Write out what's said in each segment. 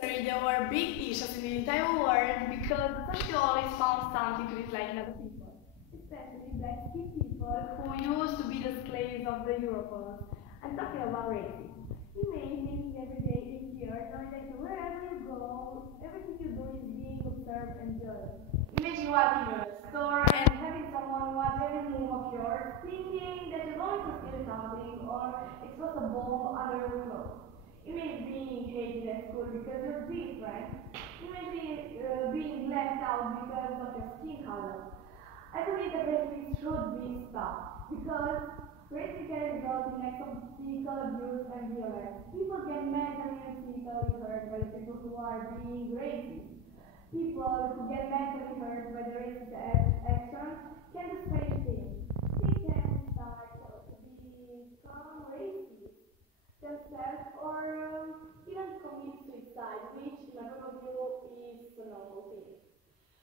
Sorry, there were big issues in the entire world because society always found something to dislike in other people, especially black-skinned people who used to be the slaves of the Europeans. I'm talking about racism. Imagine every day in here, knowing that wherever you go, everything you do is being observed and judged. Imagine walking in a store and having someone watch every move of yours, thinking that you're going to steal something or expose a bomb under your clothes. Imagine being hated at school because you're different. Imagine being left out because of your skin color. I believe that racism should be stopped because racism can result in acts of physical abuse and violence. People get mentally and physically hurt by the people who are being racist. People who get mentally hurt by the racist actions can do strange things. They can start to become racist themselves or even commit suicide, which in my point of view is a normal thing.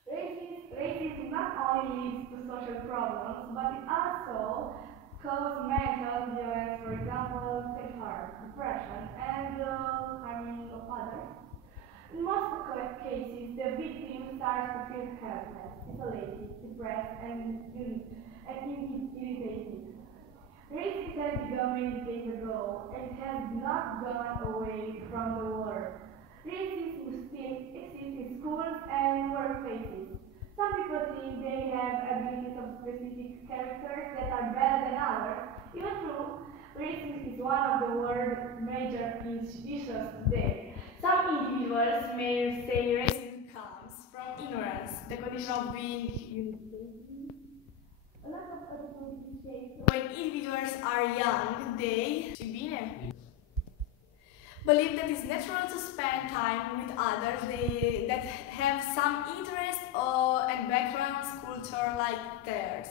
Racism not only leads to social problems, but it also causes mental violence, for example, self-harm, depression, and harming of others. In most cases, the victim starts to feel helpless, isolated, depressed, and irritated. Racism has begun many decades ago and has not gone away from the world. Racism still exists in schools and workplaces. Some people think they have abilities of specific characters that are better than others. Even though racism is one of the world's major issues today. Some individuals may say racism comes from ignorance, the condition of being a lot of other politics say when individuals are young, they believe that it's natural to spend time with others that have some interest and backgrounds, culture like theirs.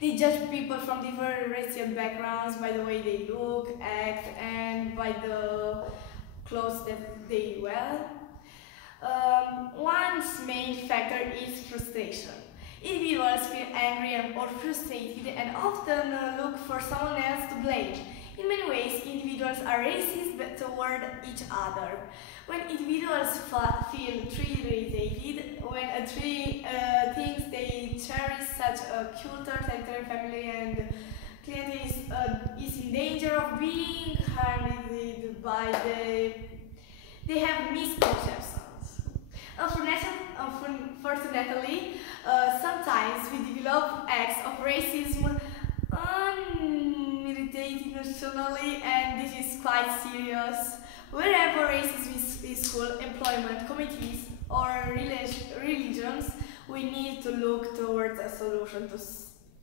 They judge people from different racial backgrounds by the way they look, act, and by the clothes that they wear. One's main factor is frustration. Individuals feel angry or frustrated and often look for someone else to blame. In many ways, individuals are racist toward each other. When individuals feel treated irritated, when things they cherish such a culture, territory, family, and clientele is in danger of being harmed by they have misconceptions. Unfortunately, sometimes we develop acts of racism unintentionally, and this is quite serious. Wherever racism is school, employment, committees, or religions, we need to look towards a solution to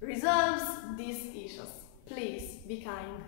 resolve these issues. Please be kind.